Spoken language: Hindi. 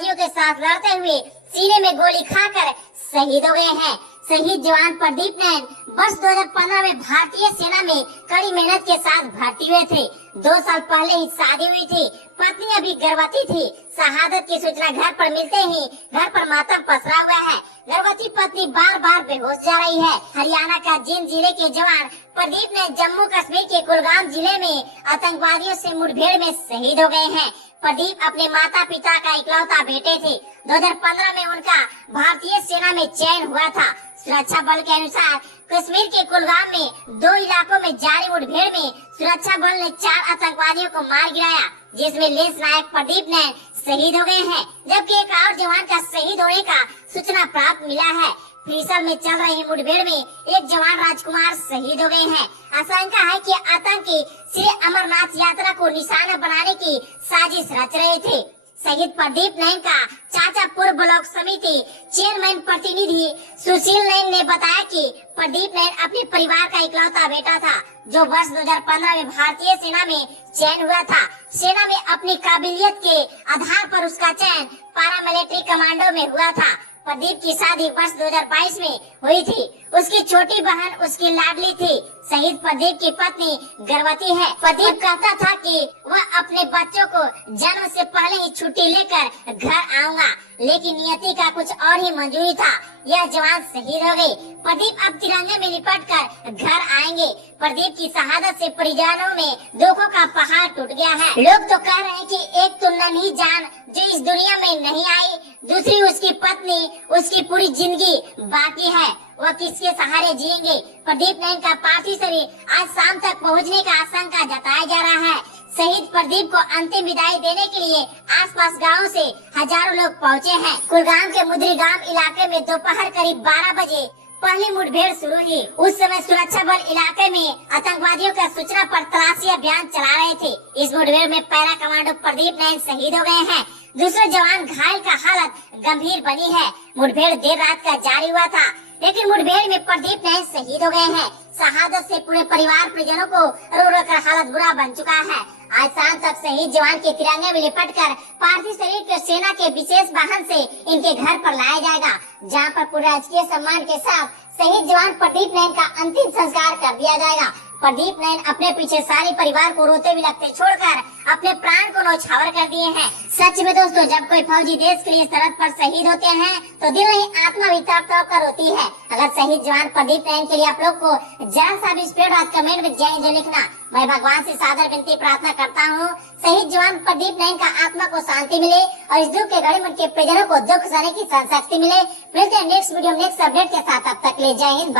आतंकवादियों के साथ लड़ते हुए सीने में गोली खाकर शहीद हो गए हैं। शहीद जवान प्रदीप नैन वर्ष 2015 में भारतीय सेना में कड़ी मेहनत के साथ भर्ती हुए थे। 2 साल पहले ही शादी हुई थी। पत्नी अभी गर्भवती थी। शहादत की सूचना घर पर मिलते ही घर पर मातम पसरा हुआ है। गर्भवती पत्नी बार बार बेहोश जा रही है। हरियाणा का जींद जिले के जवान प्रदीप नैन जम्मू कश्मीर के कुलगाम जिले में आतंकवादियों से मुठभेड़ में शहीद हो गए हैं। प्रदीप अपने माता पिता का इकलौता बेटे थे। 2015 में उनका भारतीय सेना में चयन हुआ था। सुरक्षा बल के अनुसार कश्मीर के कुलगाम में 2 इलाकों में जारी मुठभेड़ में सुरक्षा बल ने 4 आतंकवादियों को मार गिराया, जिसमें लेंस नायक प्रदीप नैन शहीद हो गए हैं, जबकि एक और जवान का शहीद होने का सूचना प्राप्त मिला है। फ्रीसर में चल रही मुठभेड़ में एक जवान राजकुमार शहीद हो गए हैं। आशंका है कि आतंकी श्री अमरनाथ यात्रा को निशाना बनाने की साजिश रच रहे थे। शहीद प्रदीप नैन का चाचा पूर्व ब्लॉक समिति चेयरमैन प्रतिनिधि सुशील नैन ने बताया कि प्रदीप नैन अपने परिवार का इकलौता बेटा था, जो वर्ष 2015 में भारतीय सेना में चयन हुआ था। सेना में अपनी काबिलियत के आधार पर उसका चयन पैरामिलिट्री कमांडो में हुआ था। प्रदीप की शादी वर्ष 2022 में हुई थी। उसकी छोटी बहन उसकी लाडली थी। शहीद प्रदीप की पत्नी गर्भवती है। प्रदीप कहता था कि वह अपने बच्चों को जन्म से पहले ही छुट्टी लेकर घर आऊंगा, लेकिन नियति का कुछ और ही मंजूरी था। यह जवान शहीद हो गए। प्रदीप अब तिरंगे में लिपट कर घर आएंगे। प्रदीप की शहादत से परिजनों में दुखों का पहाड़ टूट गया है। लोग तो कह रहे हैं कि एक तो नन्ही जान जो इस दुनिया में नहीं आई, दूसरी उसकी पत्नी, उसकी पूरी जिंदगी बाकी है, वह किसके सहारे जिएंगे। प्रदीप नैन का पार्थिव शरीर आज शाम तक पहुंचने का आशंका जताया जा रहा है। शहीद प्रदीप को अंतिम विदाई देने के लिए आसपास गांवों से हजारों लोग पहुंचे हैं। कुलगाम के मुद्री गांव इलाके में दोपहर करीब 12 बजे पहली मुठभेड़ शुरू हुई। उस समय सुरक्षा बल इलाके में आतंकवादियों का सूचना पर तलाशी अभियान चला रहे थे। इस मुठभेड़ में पैरा कमांडो प्रदीप नैन शहीद हो गए हैं। दूसरे जवान घायल का हालत गंभीर बनी है। मुठभेड़ देर रात का जारी हुआ था, लेकिन मुठभेड़ में प्रदीप नैन शहीद हो गए हैं। शहादत से पूरे परिवार परिजनों को रो रो कर हालत बुरा बन चुका है। आज शाम तक शहीद जवान के तिरंगे में लिपट कर पार्थिव शरीर को सेना के विशेष वाहन से इनके घर पर लाया जाएगा, जहां पर पूरे राजकीय सम्मान के साथ शहीद जवान प्रदीप नैन का अंतिम संस्कार कर दिया जाएगा। प्रदीप नैन अपने पीछे सारे परिवार को रोते बिलखते छोड़कर अपने प्राण को न्यौछावर कर दिए हैं। सच में दोस्तों, जब कोई फौजी देश के लिए सरहद पर शहीद होते हैं तो दिल नहीं आत्मा भी तड़प तड़प कर रोती है। अगर शहीद जवान प्रदीप नैन के लिए आप लोग को जरा सा भी स्प्रेड और कमेंट में जय हिंद लिखना। मैं भगवान से सादर विनती प्रार्थना करता हूँ, शहीद जवान प्रदीप नैन का आत्मा को शांति मिले और इस दुख के घड़ी में उनके परिजनों को दुख सहने की शक्ति मिले। मिलते हैं नेक्स्ट वीडियो नेक्स्ट अपडेट के साथ। अब तक ले जय हिंद।